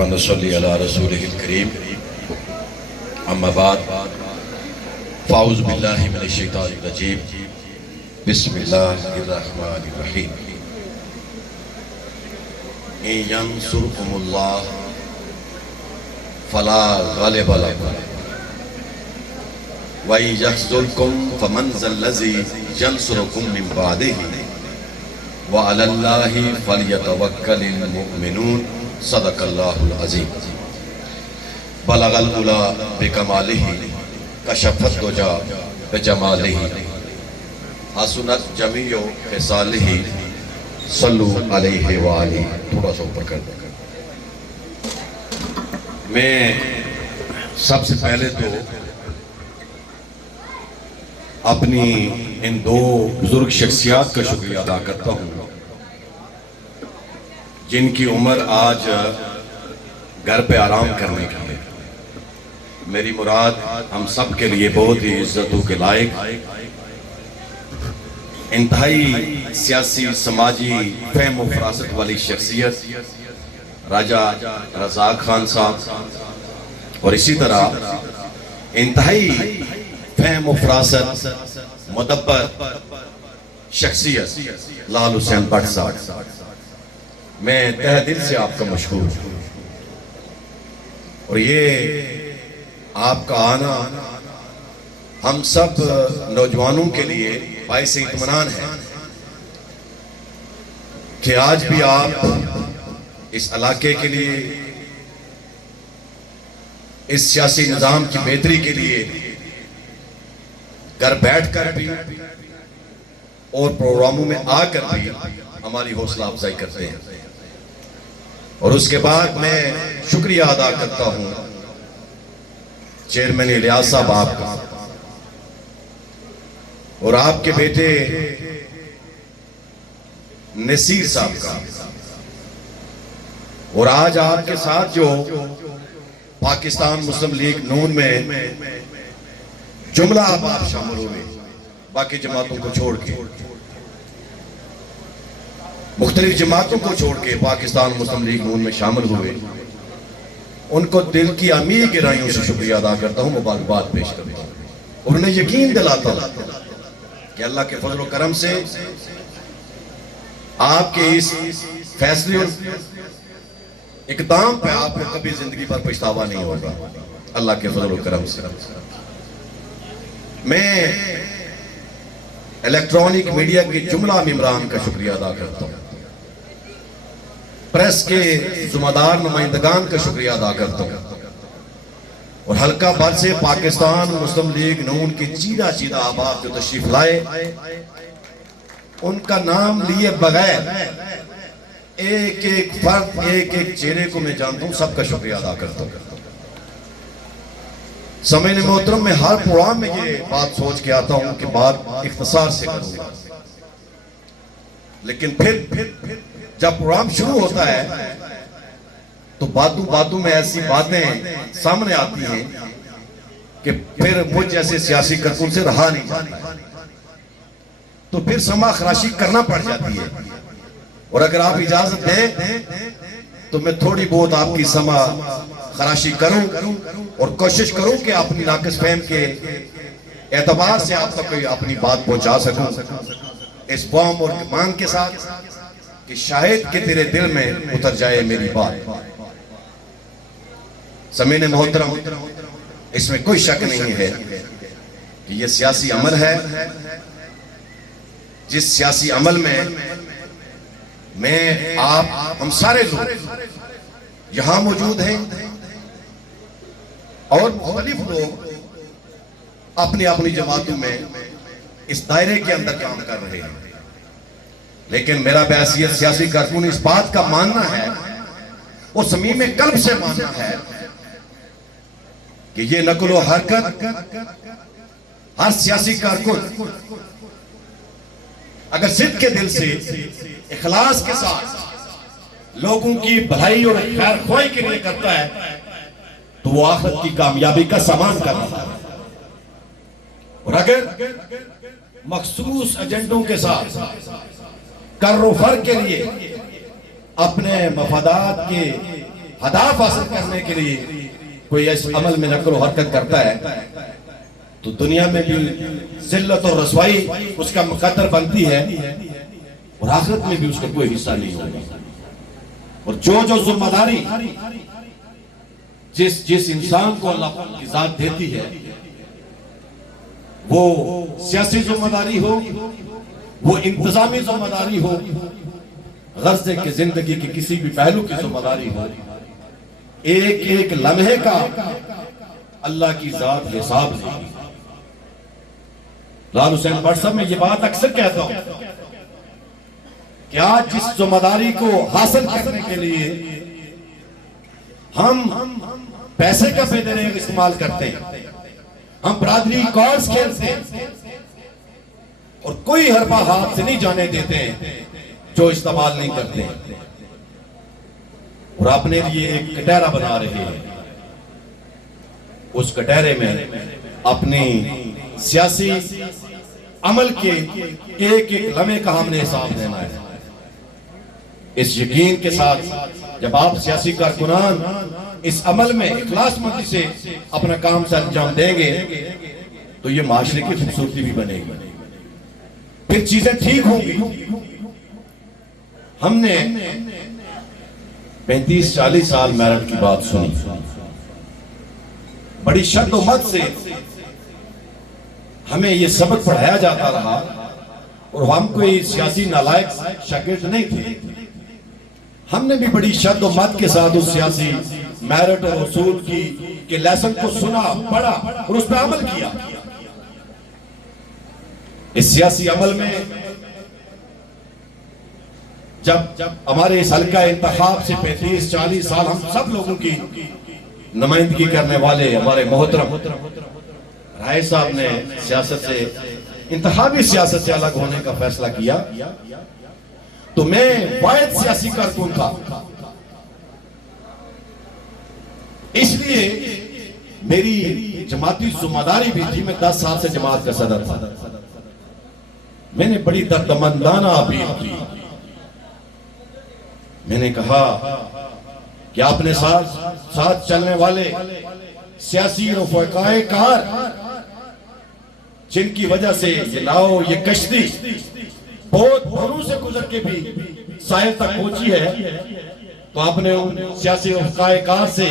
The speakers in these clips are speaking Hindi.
व नसल्ली अला रसूलिहिल करीम अम्मा बाद फ़ाऊज़ु बिल्लाहि मिनश शैतानिर रजीम बिस्मिल्लाहिर रहमानिर रहीम। इन यंसुरकुमुल्लाह फला गालिब लकुम व इन यख्ज़ुलकुम फमन ज़ल्लज़ी यंसुरुकुम मिन बादिही व अलल्लाहि फलयतवक्कलिल मुमिनून। सदक़ल्लाहुल अज़ीम। बलगल उला बिकमालिही कशफ़त दुजा बिजमालिही हसनत जमीओ ख़िसालिही सल्लु अलैहि व आलिही। थोड़ा सा ऊपर कर दो। मैं सबसे पहले तो अपनी इन दो बुजुर्ग शख्सियात का शुक्रिया अदा करता हूँ जिनकी उम्र आज घर पे आराम करने की है। मेरी मुराद हम सब के लिए बहुत ही इज्जतों के लायक, इंतहाई सियासी समाजी फहम व फरासत वाली शख्सियत राजा रज़ाक खान साहब और इसी तरह इंतहाई फहम व फरासत मुदब्बर शख्सियत लाल हुसैन भट्ट साहब, मैं तहे दिल से आपका मशहूर हूं। और ये आपका आना हम सब नौजवानों के लिए बाइस इत्मीनान है कि आज भी आप इस इलाके के लिए, इस सियासी निज़ाम की बेहतरी के लिए घर बैठकर भी और प्रोग्रामों में आकर भी हमारी हौसला अफजाई करते हैं। और उसके बाद मैं शुक्रिया अदा करता हूं चेयरमैन इलियास साहब आपका और आपके बेटे नसीर साहब का, और आज आपके साथ जो पाकिस्तान मुस्लिम लीग नून में जुमला आप शामिल हुए बाकी जमातों को छोड़ के, मुख्तलिफ जमातों को छोड़ के पाकिस्तान मुस्लिम लीग नून में शामिल हुए, उनको दिल की अमीर गहराइयों से शुक्रिया अदा करता हूँ, मुबारकबाद पेश करता हूँ और उन्हें यकीन दिलाता हूँ कि अल्लाह के फजल और करम से आपके इस फैसले और इक़दाम पे आपको कभी जिंदगी पर पछतावा नहीं होगा, अल्लाह के फजल और करम से। मैं इलेक्ट्रॉनिक मीडिया के जुमला इमरान का शुक्रिया अदा करता हूँ, प्रेस के जुम्मेदार नुमाइंदगान का शुक्रिया अदा करता हूँ और हल्का भर से पाकिस्तान मुस्लिम लीग नून की चीदा चीदा अहबाब जो तशरीफ लाए, उनका नाम लिए बगैर एक एक फर्द, एक एक चेहरे को मैं जानता हूँ, सबका शुक्रिया अदा करता हूँ। समय ने मोहतरम में हर प्रोग्राम में ये बात सोच के आता हूं कि बात इख्तिसार से करूंगा, लेकिन फिर जब प्रोग्राम शुरू होता है तो बातों बातों में ऐसी बातें सामने आती हैं कि फिर मुझ जैसे सियासी कारकुन से रहा नहीं जाता, तो फिर समा खराशी करना पड़ जाती है। और अगर आप इजाजत दें तो मैं थोड़ी बहुत आपकी समा खराशी करूं और कोशिश करूं कि अपनी नाकिस फहम के एतबार से आप तक कोई अपनी बात पहुंचा सकूं, इस बॉम और मांग के साथ कि शायद कि तेरे दिल में उतर जाए मेरी बात। ज़मीन मोहतरम, इसमें कोई शक नहीं है कि यह सियासी अमल है, जिस सियासी अमल में मैं, आप, हम सारे लोग यहां मौजूद हैं और मुख्तलिफ लोग अपनी अपनी जमातों में इस दायरे के अंदर काम कर रहे हैं, लेकिन मेरा बहसियत सियासी कारकुन इस बात का मानना है और समीम कल्ब से मानना है कि ये नकलो हरकत हर सियासी कारकुन अगर सिद्ध के दिल से इखलास के साथ लोगों की भलाई और खैर ख्वाही के लिए करता है तो वो आखिरत की कामयाबी का सामान कर रहा है। और अगर मखसूस एजेंडों के साथ कर्रो फर के लिए अपने मफादात के हदाफ हासिल करने के लिए कोई इस अमल में नकल हरकत करता है तो दुनिया में भी जिल्लत और रसवाई उसका मुकद्दर बनती है और आखिरत में भी उसका कोई हिस्सा नहीं होगा। और जो जो जिम्मेदारी जिस इंसान को अल्लाह की जात देती है, वो सियासी जिम्मेदारी हो, वो इंतजामी जिम्मेदारी हो, गर्ज़े की जिंदगी के किसी भी पहलू की जिम्मेदारी हो, एक एक लम्हे का अल्लाह की जात हिसाब लेगी। लाल हुसैन भट्ट साहब, मैं ये बात अक्सर कहता हूं कि आज जिस जिम्मेदारी को हासिल करने के लिए हम पैसे का बेदरीग इस्तेमाल करते हैं, हम बरादरी कार्ड्स खेलते हैं और कोई हरबा हाथ से नहीं जाने देते हैं जो इस्तेमाल नहीं करते हैं, और अपने लिए एक कटहरा बना रहे हैं। उस कटहरे में अपनी सियासी अमल के एक एक लम्हे का हमने हिसाब देना है। इस यकीन के साथ जब आप सियासी कारकुनान इस अमल में इखलासमंदी से अपना काम से अंजाम देंगे तो ये माशरे की खूबसूरती भी बनेगी, फिर चीजें ठीक होंगी। हमने 35-40 साल मेरठ की बात सुनी, बड़ी शद्दोमत से हमें यह सबक पढ़ाया जाता रहा और हम कोई सियासी नालायक शागिर्द नहीं थे। हमने भी बड़ी शद्दोमत के साथ उस सियासी मेरिट और उसूल के लेसन को सुना, पढ़ा और उस पर अमल किया। इस सियासी अमल में जब हमारे इस हल्का इंतखाब से 35-40 साल हम सब लोगों की नुमाइंदगी करने वाले हमारे मोहतरम राय साहब ने सियासत से, इंतखाबी सियासत से अलग होने का फैसला किया, तो मैं वाहिद सियासी कारकुन था। इसलिए मेरी जमाती जिम्मेदारी भी थी। मैं 10 साल से जमात का सदर था। मैंने बड़ी दर्दमंदाना अपील की। मैंने कहा कि अपने साथ चलने वाले सियासी रफ़ाक़ाए कार जिनकी वजह से ये नाव, ये कश्ती बहुत भरों से गुजर के भी साहिल तक पहुंची है, तो आपने उन सियासी रफ़ाक़ाए कार से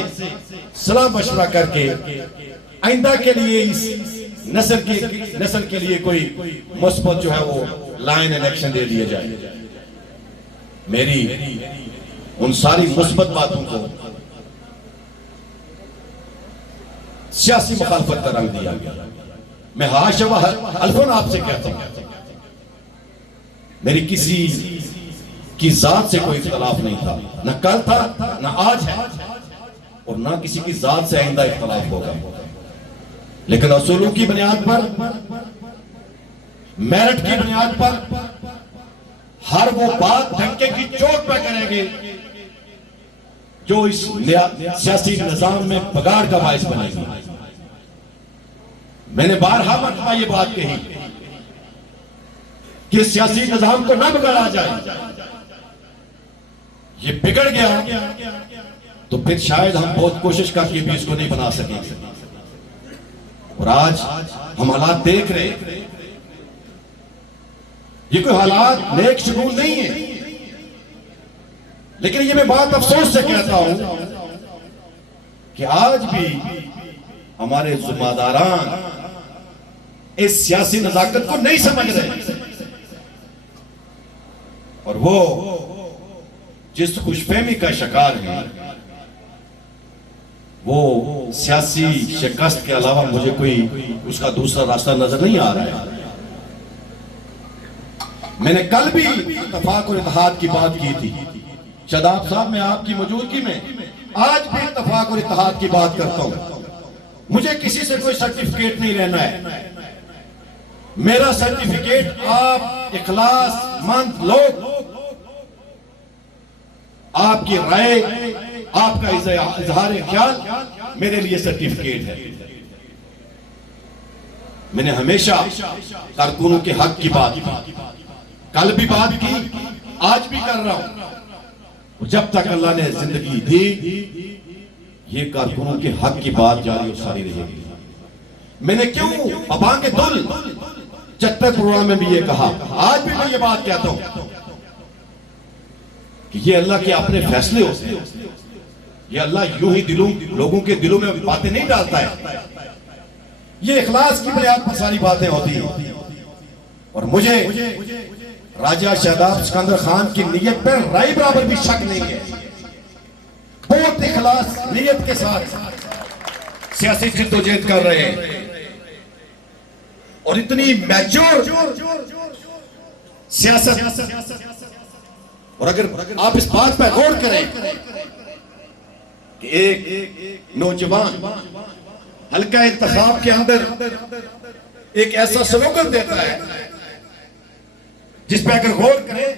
सलाह मशवरा करके आइंदा के लिए इस नस्ल के लिए कोई मुस्बत जो है वो लाइन इलेक्शन दे दिया जाए। मेरी उन सारी मुस्बत बातों को सियासी मुखालफत का रंग दिया गया। मैं हाशा व अल्फन आपसे कहता हूं, मेरी किसी की जात से कोई इख्तलाफ नहीं था, न कल था, न आज है, और न किसी की जात से आइंदा इख्तलाफ होगा। लेकिन असूलों की बुनियाद पर, मेरिट की बुनियाद पर हर वो बात धक्के की चोट पर करेंगे जो इस सियासी निजाम में बगाड़ का बायस बनेगी। मैंने बारहा मरतबा ये बात कही कि सियासी निजाम को न बिगाड़ा जाए। ये बिगड़ गया तो फिर शायद हम बहुत कोशिश करके भी इसको नहीं बना सकेंगे। और आज हम हालात देख रहे हैं, ये कोई हालात नेक शगुन नहीं है। लेकिन ये मैं बात अफसोस से कहता हूं कि आज भी हमारे जुम्मेदारान इस सियासी नजाकत को नहीं समझ रहे, और वो जिस खुशफहमी का शिकार है, वो सियासी शिकस्त के अलावा मुझे कोई उसका दूसरा रास्ता नजर नहीं आ रहा है। मैंने कल भी इत्तफाक और इत्तेहाद की बात की थी। शदाब साहब, मैं आपकी मौजूदगी में आज भी इत्तफाक और इत्तेहाद की बात करता हूं। मुझे किसी से कोई सर्टिफिकेट नहीं लेना है। मेरा सर्टिफिकेट आप इखलासमंद लोग, आपकी राय, आपका इजहार ख्याल मेरे लिए सर्टिफिकेट है। मैंने हमेशा कारकुनों के हक की बात की, कल भी बात की, आज भी कर रहा हूं। जब तक अल्लाह ने जिंदगी दी, ये कारकुनों के हक की बात जारी और सारी रहेगी। मैंने क्यों अबांगे दुल चत्तर प्रोग्राम में भी ये कहा, आज भी मैं ये बात कहता हूं कि ये अल्लाह के अपने फैसले होते हैं। ये अल्लाह यूं ही लोगों के दिलों में बातें नहीं डालता है। ये इखलास की बुनियाद पर सारी बातें होती हैं। और मुझे राजा शादाब सिकंदर खान की नीयत पर राय बराबर भी शक नहीं है। बहुत इखलास नीयत के साथ सियासी जिद्दोजहद कर रहे हैं और इतनी मैच्योर सियासत। और अगर आप इस बात पर गौर करें कि एक नौजवान हल्का इंतखाब के अंदर एक ऐसा स्लोगन देता है जिस पे अगर गौर करें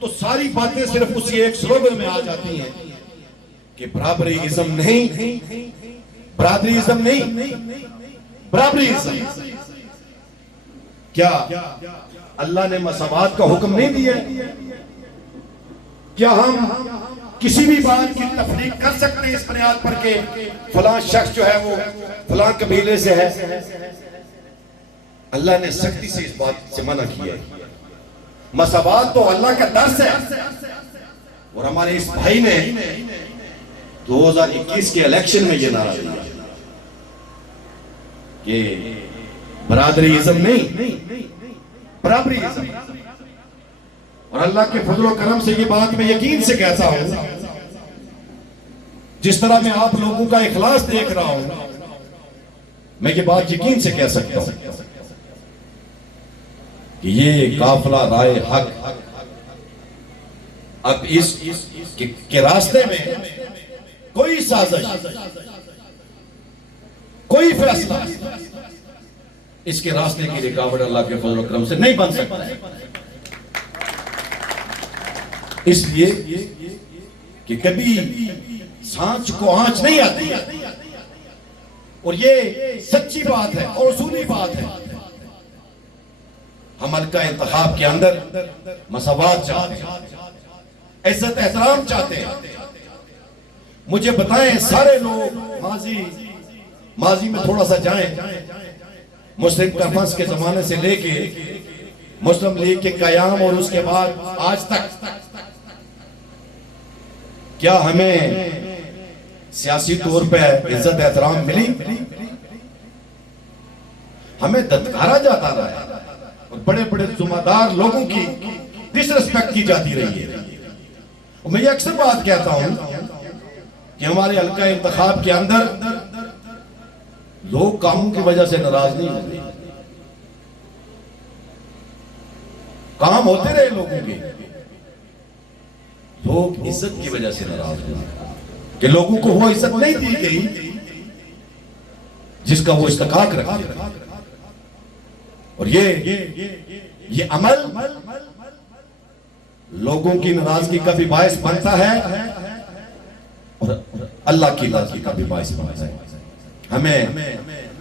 तो सारी बातें सिर्फ उसी एक स्लोगन में आ जाती हैं कि बराबरीइज्म नहीं, बराबरीइज्म नहीं, बराबरीइज्म। क्या अल्लाह ने मसावात का हुक्म नहीं दिया? क्या हम किसी भी बात की तफरीक कर सकते हैं इस बुनियाद पर के फलां शख्स जो है वो फलां कबीले से है? अल्लाह ने सख्ती से इस बात से मना किया है। मसावात तो अल्लाह का दर्स है। और हमारे इस भाई ने 2021 के इलेक्शन में ये नारा दिया कि बरादरीइज्म नहीं, बराबरीइज्म। और अल्लाह के फजल करम से ये बात मैं यकीन से कहता हूं, जिस तरह मैं आप लोगों का इखलास देख रहा हूं, मैं ये बात यकीन से कह सकता हूं कि ये काफिला राय हक अब इस के रास्ते में कोई साजिश, कोई फैसला इसके रास्ते की रुकावट अल्लाह के फजल करम से नहीं बन सकता है। इसलिए कि कभी सांच को आंच नहीं आती और ये सच्ची बात है और उसूली बात है। हम हल्का इंतखाब के अंदर मसावात चाहते हैं, इज्जत एहतराम चाहते हैं। मुझे बताएं सारे लोग माजी में थोड़ा सा जाएं, मुस्लिम कॉन्फ्रेंस के जमाने से लेके मुस्लिम लीग के कयाम और उसके बाद आज तक क्या हमें सियासी तौर पर इज्जत एहतराम मिली? हमें धत्कारा जाता रहा है और बड़े बड़े जुम्मेदार लोगों की डिसरिस्पेक्ट की जाती रही है। और मैं ये अक्सर बात कहता हूं कि हमारे हल्का इंतखाब के अंदर लोग कामों की वजह से नाराज नहीं होते। काम होते रहे लोगों के, लोग इज्जत की वजह से नाराज हुए कि लोगों को वो इज्जत नहीं दी गई जिसका वो इस्तकाक रखते। और ये अमल लोगों की नाराजगी का भी बायस बनता है और अल्लाह की नाराजगी का भी बायस बनता है। हमें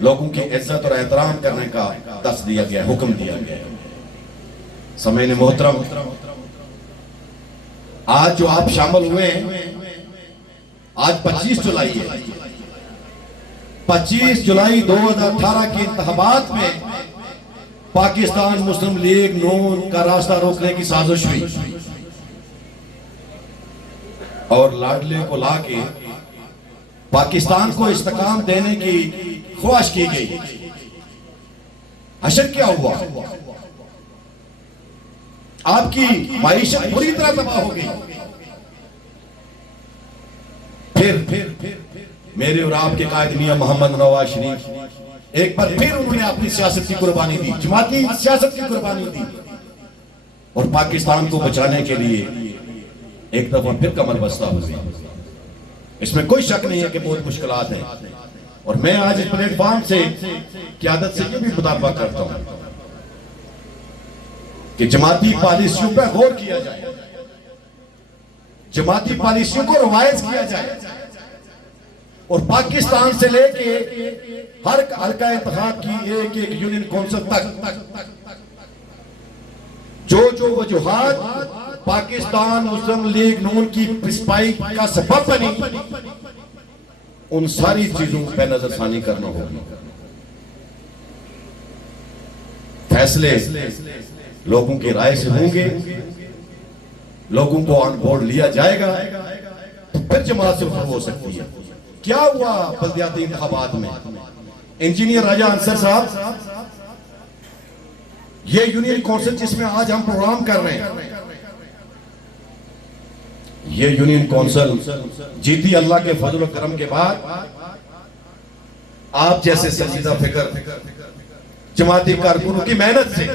लोगों की इज्जत और एहतराम करने का दस दिया गया, हुक्म दिया गया। समय ने मोहतरम, आज जो आप शामिल हुए हैं, आज 25 जुलाई है। 25 जुलाई 2018 के इंतखाबात में पाकिस्तान मुस्लिम लीग नून का रास्ता रोकने की साजिश हुई और लाडले को लाके पाकिस्तान को इस्तेकाम देने की ख्वाहिश की गई। हशर क्या हुआ? आपकी माईशत पूरी तरह तबाह हो गई। फिर मेरे और आपके कायद मियां मोहम्मद नवाज शरीफ एक बार फिर उन्होंने अपनी सियासत की कुर्बानी दी, जमाती सियासत की कुर्बानी दी और पाकिस्तान को बचाने के लिए एक दफा फिर कमर बस्ता हुई। इसमें कोई शक नहीं है कि बहुत मुश्किलात हैं। और मैं आज इस प्लेटफॉर्म से क़यादत से ये भी मुतालबा करता हूं कि जमाती पॉलिसियों पर गौर किया जाए, जमाती पॉलिसियों को रिवाइज किया जाए और पाकिस्तान से लेके हर हल्का इंतखाब की एक एक यूनियन कौंसिल तक जो वजूहात पाकिस्तान मुस्लिम लीग नून की पिसपाई का सबब बनी, उन सारी चीजों पे नजरसानी करना होगी। फैसले लोगों की राय से होंगे, लोगों को ऑन बोर्ड लिया जाएगा, तो फिर जमात शुरू हो सकती है। क्या हुआ बल्दियाती इंतखाबात में? इंजीनियर राजा अंसर साहब, ये यूनियन काउंसिल जिसमें आज हम प्रोग्राम कर रहे हैं, ये यूनियन काउंसिल जीती अल्लाह के फजल और करम के बाद आप जैसे संजीदा फिक्र जमाती कारकुनों की मेहनत से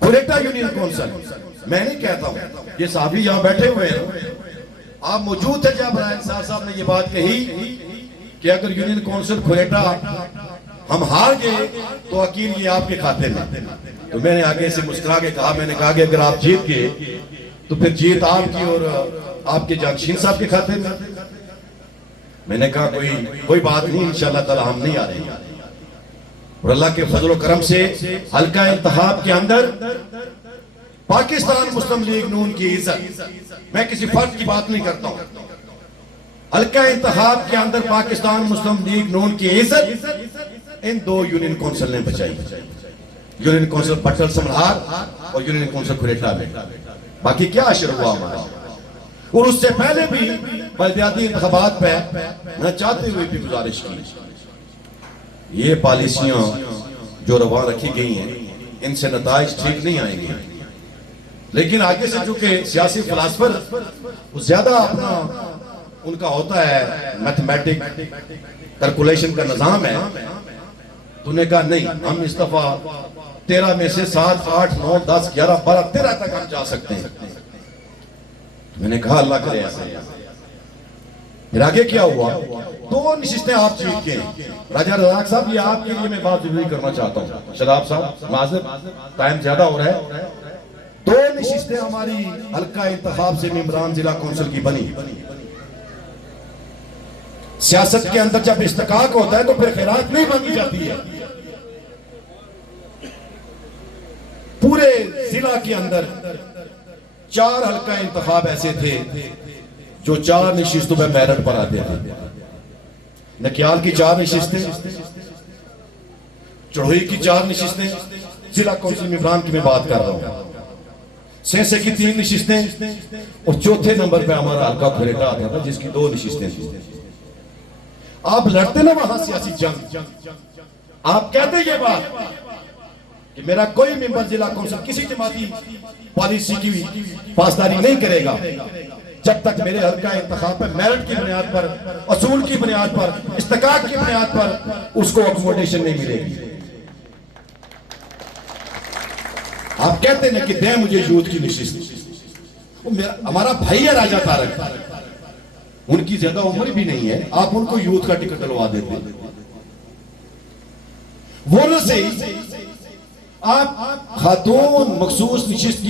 कुरेटा यूनियन काउंसिल, मैं नहीं कहता हूं, ये साहबी यहां बैठे हुए हैं, आप मौजूद थे जब राय साहब ने ये बात कही कि अगर यूनियन काउंसिल कुरेटा हम हार गए तो अकील ये आपके खाते में। तो मैंने आगे से मुस्कुरा के कहा, मैंने कहा कि अगर आप जीत गए तो फिर जीत आपकी और आपके जागशीन साहब के खाते में। मैंने कहा कोई बात नहीं, इंशाल्लाह ताला हम नहीं आ रहे। और अल्लाह के फजल और करम से हल्का इंतखाब के अंदर पाकिस्तान मुस्लिम लीग नून की इज्जत, मैं किसी फर्द की बात नहीं करता हूं, हल्का इंतखाब के अंदर पाकिस्तान मुस्लिम लीग नून की इज्जत इन दो यूनियन काउंसिल ने बचाई। यूनियन काउंसिल पटल समरार और यूनियन काउंसिल कुरेटा में। बाकी क्या असर हुआ हमारा? और उससे पहले भी बल्दियाती इंतखाबात पे मैं चाहते हुए भी गुजारिश की, ये पॉलिसियां जो रवा रखी गई हैं इनसे नताइज ठीक नहीं आएंगे। लेकिन आगे से चूंकि सियासी फिलासफर ज्यादा अपना उनका होता है मैथमेटिक कैलकुलेशन का निजाम है, तो उन्होंने कहा नहीं, हम इस दफा 13 में से 7, 8, 9, 10, 11, 12, 13 तक हम जा सकते हैं। मैंने कहा अल्लाह करे ऐसा। फिर आगे क्या हुआ? 2 नशिस्तें आप जीत के। राजा रजाक साहब, ये आपके लिए मैं बात जरूरी करना चाहता हूँ। शराब साहब माजर, टाइम ज्यादा हो रहा है। 2 नशिस्तें हमारी हल्का इंतखाब से इमरान जिला काउंसिल की बनी। सियासत के अंदर जब इस्तेकाक होता है तो फिर खैरात नहीं मांगी जाती है। पूरे जिला के अंदर 4 हल्का इंतखाब ऐसे थे जो 4 नशिस्तों में मेरिट पर आते थे। नकियाल की 4 नशिस्तें, चढ़ोई की 4 नशिस्तें, जिला काउंसिल इमरान की मैं बात कर रहा हूं, सेंसे की 3 नशिस्तें और चौथे नंबर पे हमारा हल्का कुरेटा आता था जिसकी 2 नशिस्तें थी। आप लड़ते ना वहां सियासी जंग, आप कहते ये बात कि मेरा कोई मेंबर जिला काउंसिल किसी जमाती पॉलिसी की पासदारी नहीं करेगा जब तक मेरे हल्का इंतखाब पर मेरिट की बुनियाद पर, असूल की बुनियाद पर, इस्तेकाक की बुनियाद पर उसको अकोमोडेशन नहीं मिलेगी। आप कहते हैं कि दे मुझे यूथ की नशिस्त, वो मेरा हमारा भाई है राजा तारक, उनकी ज्यादा उम्र भी नहीं है, आप उनको यूथ का टिकट दिलवा देते, वो न सही आप खातून मखसूस नशिस्त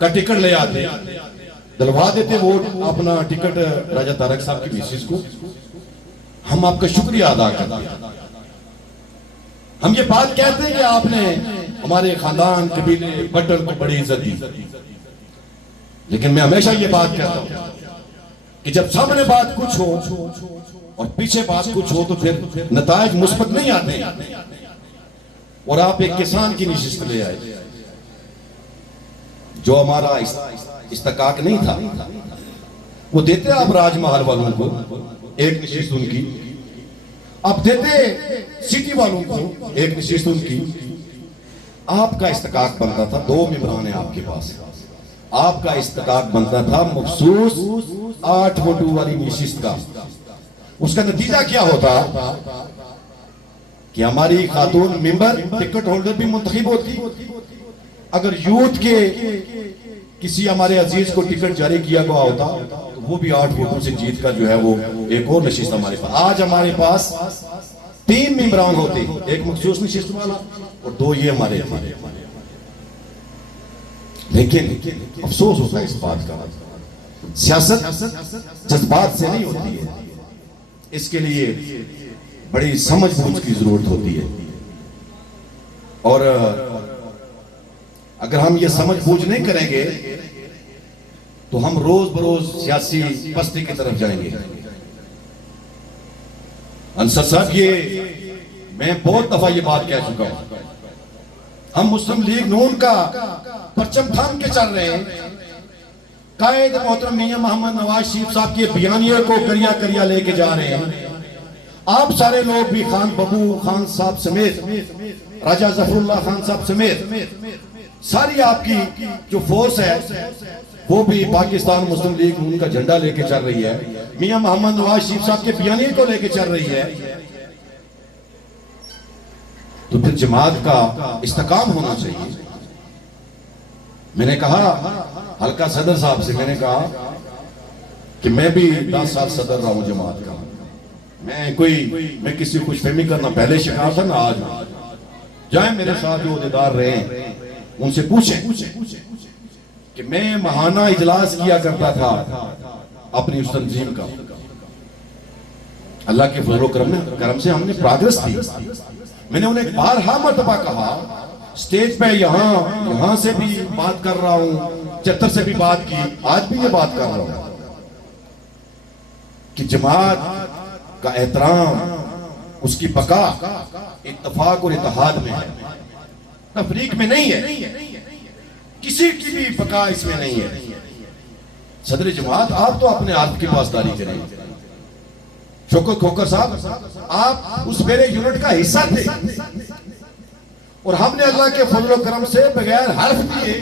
का टिकट ले आते, दिलवा देते वोट अपना टिकट राजा तारक साहब की मिसेस को। हम आपका शुक्रिया अदा करते हैं। हम ये बात कहते हैं कि आपने हमारे खानदान कबीले बटन को बड़ी इज्जत दी, लेकिन मैं हमेशा ये बात कहता हूं कि जब सामने बात कुछ हो और पीछे बात कुछ हो तो फिर नतायज मुस्बत नहीं आते। और आप एक किसान की नशिस्त ले आए जो हमारा इस्तेकाक नहीं था, वो देते आप राजमहल वालों को एक नशिस्त उनकी, आप देते सिटी वालों को एक नशिस्त उनकी। आपका इस्तेकाक बनता था 2 मेंबरान है आपके पास, आपका इस्तेकाक बनता था मखसूस 8 वोटों वाली नशिस्त का। उसका नतीजा क्या होता कि हमारी खातून मेंबर टिकट होल्डर भी मुंतखब होती। अगर यूथ के किसी हमारे अजीज को टिकट जारी किया गया होता तो वो भी 8 वोटों से जीत कर जो है वो एक और नशिस्त हमारे पास। आज हमारे पास 3 मेंबरान होते, एक मखसूस नशिस्त वाला और 2 ये हमारे थे। लेकिन अफसोस होता है इस बात का, सियासत जज्बात से नहीं होती है, इसके लिए बड़ी समझ बूझ की जरूरत होती है। और अगर हम ये समझ बूझ नहीं करेंगे तो हम रोज बरोज सियासी पस्ती की तरफ जाएंगे। अंसर साहब, ये मैं बहुत दफा ये बात कह चुका हूं, हम मुस्लिम लीग नून का परचम थाम के चल रहे हैं। कायद मोहतरम मियां मोहम्मद नवाज शरीफ साहब के बयानिए को करिया करिया लेके जा रहे हैं। आप सारे लोग भी, खान बबू खान साहब समेत, राजा जफरुल्लाह खान साहब समेत सारी आपकी जो फोर्स है वो भी पाकिस्तान मुस्लिम लीग नून का झंडा लेके चल रही है, मियां मोहम्मद नवाज शरीफ साहब के बयानिए को लेके चल रही है। तो फिर जमात का इस्तेकाम होना चाहिए। मैंने कहा हल्का सदर साहब से, मैंने कहा कि मैं भी 10 साल सदर रहा हूं जमात का, मैं किसी को खुशफहमी करना पहले शिकार था ना आज। जाए मेरे साथ जो अहदेदार रहे उनसे पूछें कि मैं महाना इजलास किया करता था अपनी उस तंजीम का, अल्लाह के फजल करम से हमने प्रोग्रेस की। मैंने उन्हें बारहा मरतबा कहा, स्टेज पे यहां से भी बात कर रहा हूं, चतर से भी बात की, आज भी ये बात कर रहा हूं कि जमात का एहतराम, उसकी बका इत्तफाक और इत्तेहाद में है, तफरीक में नहीं है। किसी की भी बका इसमें नहीं है। सदर जमात, आप तो अपने आप की पासदारी करें। शौकत खोकर साहब, आप उस मेरे यूनिट का हिस्सा थे और हमने अल्लाह के फजल करम से बगैर हर्फ दिए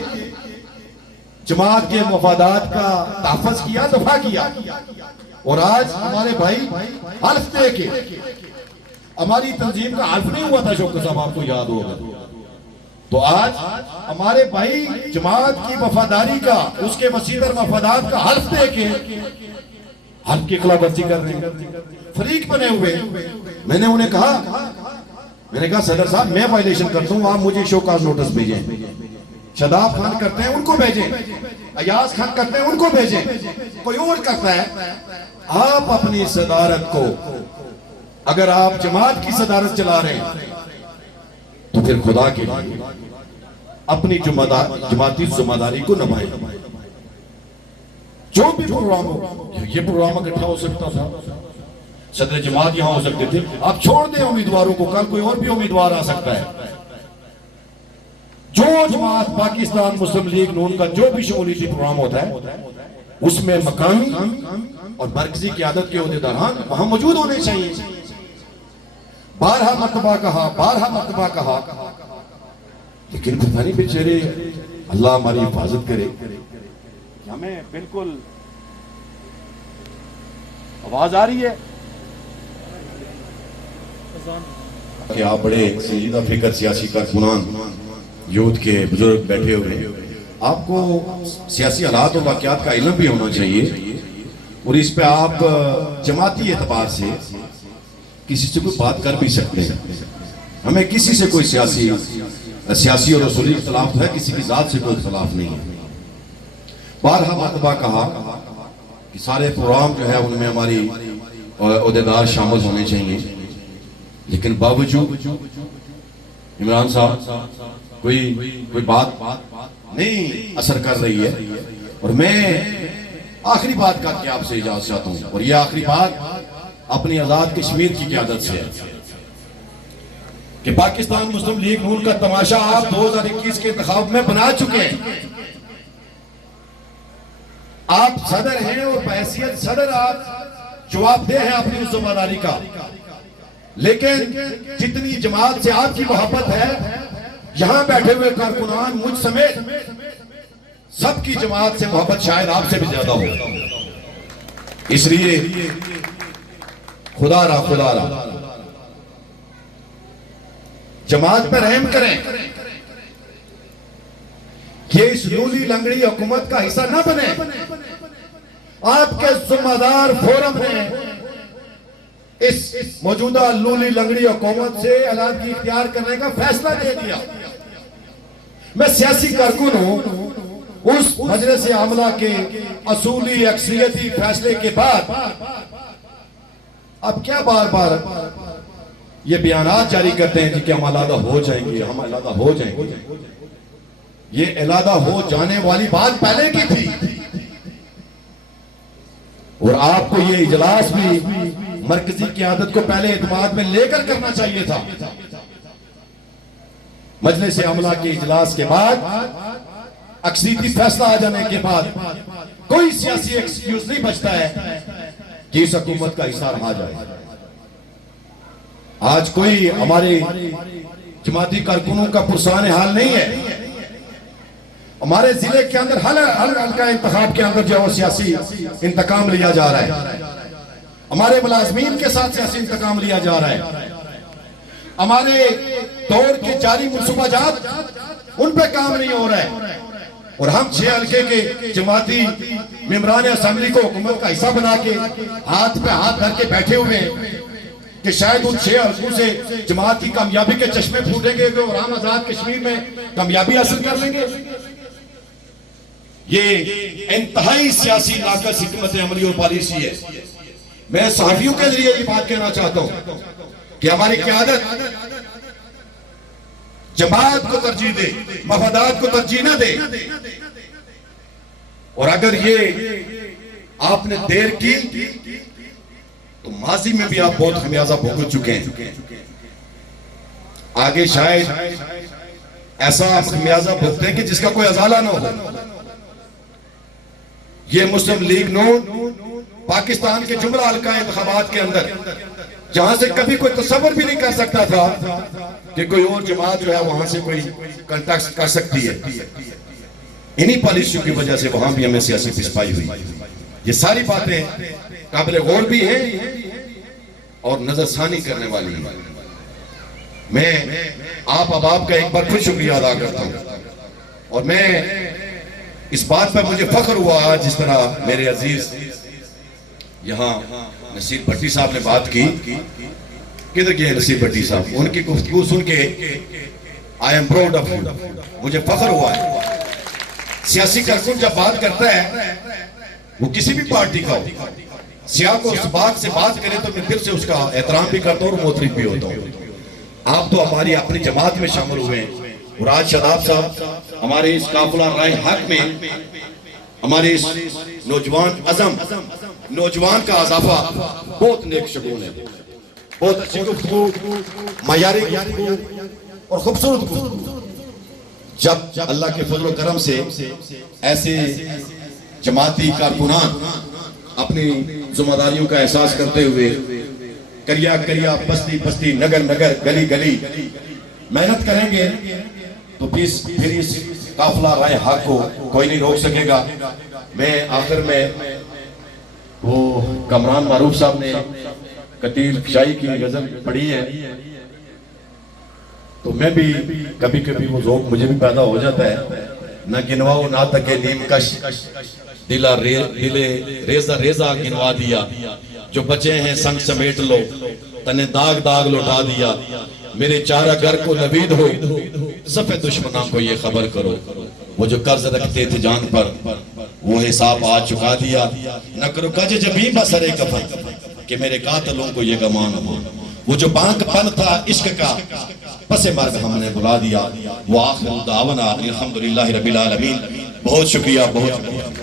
जमात के मफादात का तहफ़्फ़ुज़ किया, दफा किया। और आज हमारे भाई हल्फ दे के, हमारी तंजीम का हल्फ नहीं हुआ था शौकत साहब, आपको याद होगा। तो आज हमारे भाई जमात की वफादारी का, उसके वसीदर मफादात का हल्फ दे के हल्फ की खिलाफवर्जी कर रहे हैं, फरीक बने हुए। मैंने उन्हें कहा सदर साहब, मैं वायलेशन करता हूं, आप मुझे शोकाज नोटिस भेजें। शदाब खान करते हैं उनको भेजें, अयाज खान करते हैं उनको भेजें, कोई और करता है। आप अपनी सदारत को, अगर आप जमात की सदारत चला रहे हैं तो फिर खुदा के लिए अपनी जमाती जिम्मेदारी को निभाएं। जो भी प्रोग्राम हो, ये प्रोग्राम इकट्ठा हो सकता था, सदर जमात यहां हो सकते थे, आप छोड़ दें उम्मीदवारों को, कल कोई और भी उम्मीदवार आ सकता है। जो जमात पाकिस्तान मुस्लिम लीग नून का जो भी शमूलियती प्रोग्राम होता है उसमें मकामी और मरकजी क़यादत के ओहदेदारान वहां मौजूद होने चाहिए। बारहा मरतबा कहा, लेकिन पता नहीं बेचारे, अल्लाह हमारी हिफाजत करे। हमें बिल्कुल आवाज आ रही है कि आप बड़े संजीदा फिक्र सियासी कारकुनान, यूथ के बुजुर्ग बैठे हुए हैं, आपको सियासी हालात और वाक़यात का इल्म भी होना चाहिए और इस पे आप जमाती एतबार से किसी से कोई बात कर भी सकते हैं। हमें किसी से कोई सियासी और रसूली इख्तिलाफ है, किसी की जात से कोई इख्तिलाफ नहीं है। बारहा मरतबा कहा कि सारे प्रोग्राम जो है उनमें हमारी ओहदेदार शामिल होने चाहिए, लेकिन बावजूद इमरान साहब कोई बात नहीं असर कर रही है। और मैं आखिरी बात करके आपसे इजाजत चाहता हूं, और यह आखिरी बात अपनी आजाद कश्मीर की क़यादत से है कि पाकिस्तान मुस्लिम लीग नून का तमाशा आप 2021 के इंतखाब में बना चुके हैं। आप सदर हैं और बहैसियत सदर आप जवाबदेह हैं अपनी उस जिम्मेदारी का, लेकिन जितनी जमात से आपकी मोहब्बत है, यहां बैठे हुए कारकुनान मुझ समेत सबकी जमात से मोहब्बत शायद आपसे भी ज्यादा हो। इसलिए खुदा रा जमात पर रहम करें कि इस लूली लंगड़ी हुकूमत का हिस्सा न बने। आपके जिम्मेदार फोरम ने इस मौजूदा लूली लंगड़ी हुकूमत से अलहदगी इख्तियार करने का फैसला दे दिया। मैं सियासी कारकुन हूं, उस मजलिस आमला के असूली अक्सरियती फैसले के बाद अब क्या बार बार ये बयानात जारी करते हैं कि हम अलहदा हो जाएंगे, हम अलहदा हो जाएंगे। ये इलादा हो जाने वाली बात पहले की थी और आपको ये इजलास भी मरकजी क़यादत को पहले एतमाद में लेकर करना चाहिए था। मजलिस अमला के इजलास के बाद अक्सीती फैसला आ जाने के बाद कोई सियासी एक्सक्यूज नहीं बचता है कि इस हुकूमत का हिस्सा रहा जाए। आज कोई हमारे जमाती कारकुनों का पुरसान हाल नहीं है। हमारे जिले के अंदर हर हल्का इंतखाब के अंदर जो सियासी इंतकाम लिया जा रहा है, हमारे मुलाजमीन के साथ सियासी इंतकाम लिया जा रहा है, हमारे दौर के जारी मनसूबाजात उन पे काम नहीं हो रहा है और हम 6 हल्के के जमाती मेंबरान असेंबली को हुकूमत का हिस्सा बना के हाथ पे हाथ धर के बैठे हुए हैं कि शायद उन 6 हल्कों से जमात की कामयाबी के चश्मे फूटेंगे और हम आजाद कश्मीर में कामयाबी हासिल कर लेंगे। ये इंतहाई सियासी नाकस हिकमत अमली और पॉलिसी है। मैं सहाफियों के जरिए ये बात कहना चाहता हूं कि हमारी क़यादत जमात को तरजीह दे, मफादात को तरजीह ना दे। और अगर ये आपने देर की तो माजी में भी आप बहुत खमियाजा भुगत चुके हैं। आगे शायद ऐसा आप खमियाजा भुगते हैं कि जिसका कोई अजाला ना हो। ये मुस्लिम लीग नून पाकिस्तान के जुमला हल्का इंतखाबात के अंदर जहां से कभी कोई तसव्वुर भी नहीं कर सकता था कि कोई और जमात जो है वहां से कोई कंटेक्ट कर सकती है, इन्हीं पॉलिसियों की वजह से वहां भी हमें सियासी पिछपाई हुई। ये सारी बातें काबिल गौर भी हैं और नजरसानी करने वाली हैं। मैं आप अहबाब का एक बार फिर शुक्रिया अदा करता हूं और मैं इस बात पर मुझे फख्र हुआ आज जिस तरह मेरे अजीज यहाँ नसीर भट्टी साहब ने बात की। किधर गए नसीर भट्टी साहब? उनकी गुफ्तगू सुन के I am proud of you, मुझे फख्र हुआ है। सियासी कारकुन जब बात करता है वो किसी भी पार्टी का हो, सियाह को उस बात से बात करे तो मैं दिल से उसका एहतराम भी करता हूँ और मोहतरम भी होता हूँ। आप तो हमारी अपनी जमात में शामिल हुए हैं और आज शदाब साहब हमारे इस काफिला राय हक में हमारे इस नौजवान अज़म नौजवान का इजाफा बहुत नेक शगुन है, बहुत अच्छी गुफ्तगू, मयारी गुफ्तगू और खूबसूरत गुफ्तगू। जब अल्लाह के फजल और करम से ऐसे जमाती कारकुनान अपनी जिम्मेदारियों का एहसास करते हुए करिया करिया बस्ती बस्ती नगर नगर गली गली मेहनत करेंगे तो फिर इस काफिला राय हक को कोई नहीं रोक सकेगा। मैं आखिर में वो कमरान मारूफ साहब ने कतील शाही की गजल पढ़ी है तो मैं भी कभी कभी वो ज़ौक़ मुझे भी पैदा हो जाता है। न गिनवाओ ना तके नीम कश दिले रेजा रेजा गिनवा दिया, जो बचे हैं संग समेट लो तने दाग दाग लौटा दिया, मेरे चारा घर को नवीद हो सफेद दुश्मनों को ये खबर करो, वो जो कर्ज रखते थे जान पर वो हिसाब आज चुका दिया, न करो कज जबी बसरे कफन कि मेरे कातलों को ये गमान हो, वो जो बांकपन था इश्क का पसे मर्ग हमने बुला दिया। वो आखिर दावना अल्हम्दुलिल्लाहि रब्बिल आलमीन। बहुत शुक्रिया, बहुत शुक्रिया।